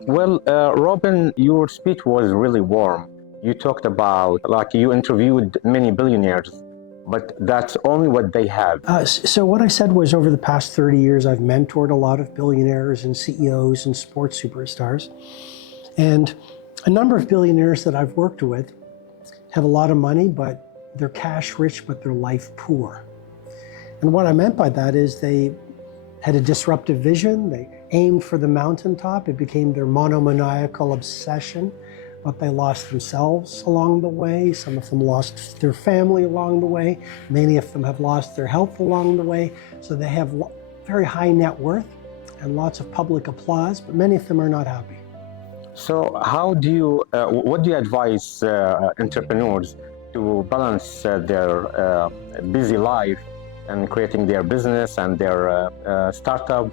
Well, Robin, your speech was really warm. You talked about, like, you interviewed many billionaires, but that's only what they have. So what I said was over the past 30 years, I've mentored a lot of billionaires and CEOs and sports superstars. And a number of billionaires that I've worked with have a lot of money, but they're cash rich, but they're life poor. And what I meant by that is they had a disruptive vision. They aimed for the mountaintop. It became their monomaniacal obsession, but they lost themselves along the way. Some of them lost their family along the way. Many of them have lost their health along the way. So they have very high net worth and lots of public applause, but many of them are not happy. So how do you, what do you advise entrepreneurs to balance their busy life and creating their business and their startup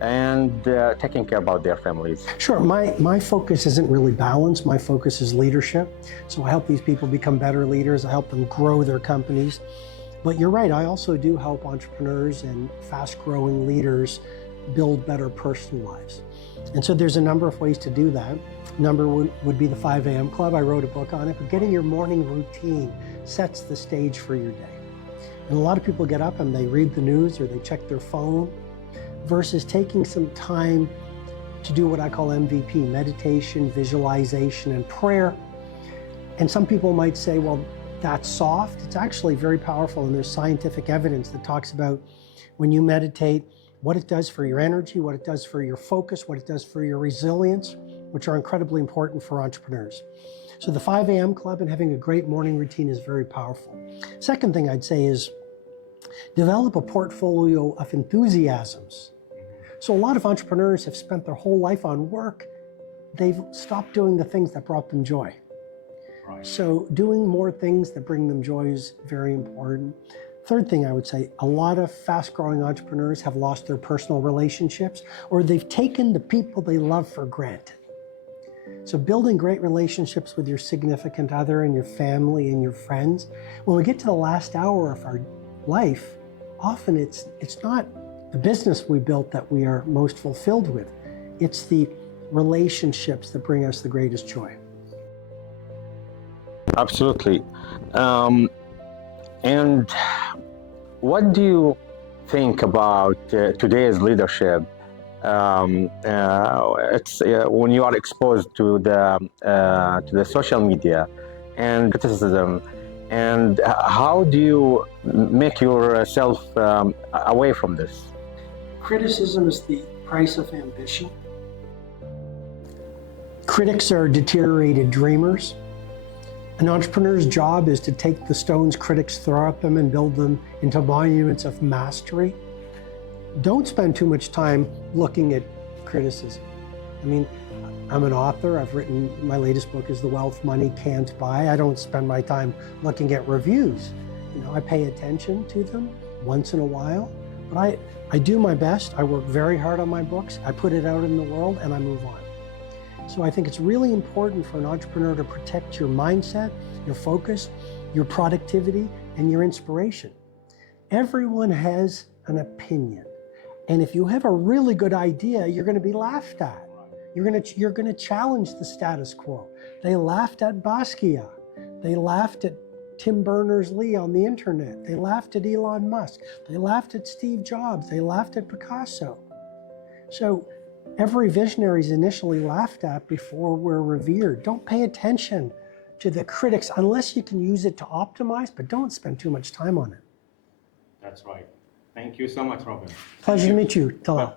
and taking care about their families? Sure, my focus isn't really balance. My focus is leadership. So I help these people become better leaders. I help them grow their companies. But you're right, I also do help entrepreneurs and fast-growing leaders build better personal lives. And so there's a number of ways to do that. Number one would be the 5 a.m. club. I wrote a book on it, but getting your morning routine sets the stage for your day. And a lot of people get up and they read the news or they check their phone versus taking some time to do what I call MVP, meditation, visualization, and prayer. And some people might say, well, that's soft. It's actually very powerful, and there's scientific evidence that talks about when you meditate, what it does for your energy, what it does for your focus, what it does for your resilience, which are incredibly important for entrepreneurs. So the 5 a.m. club and having a great morning routine is very powerful. Second thing I'd say is develop a portfolio of enthusiasms. So a lot of entrepreneurs have spent their whole life on work. They've stopped doing the things that brought them joy. Right. So doing more things that bring them joy is very important. Third thing I would say, a lot of fast-growing entrepreneurs have lost their personal relationships, or they've taken the people they love for granted. So building great relationships with your significant other and your family and your friends. When we get to the last hour of our life, often it's not the business we built that we are most fulfilled with. It's the relationships that bring us the greatest joy. Absolutely. And what do you think about today's leadership? It's when you are exposed to the social media and criticism, and how do you make yourself away from this? Criticism is the price of ambition. Critics are deteriorated dreamers. An entrepreneur's job is to take the stones critics throw at them and build them into monuments of mastery. Don't spend too much time looking at criticism. I mean, I'm an author. I've written, my latest book is The Wealth Money Can't Buy. I don't spend my time looking at reviews. You know, I pay attention to them once in a while, but I do my best. I work very hard on my books. I put it out in the world and I move on. So I think it's really important for an entrepreneur to protect your mindset, your focus, your productivity, and your inspiration. Everyone has an opinion. And if you have a really good idea, you're going to be laughed at. You're going to challenge the status quo. They laughed at Basquiat. They laughed at Tim Berners-Lee on the internet. They laughed at Elon Musk. They laughed at Steve Jobs. They laughed at Picasso. So every visionary is initially laughed at before we're revered. Don't pay attention to the critics unless you can use it to optimize, but don't spend too much time on it. That's right. Thank you so much, Robin. Pleasure to meet you. Tala.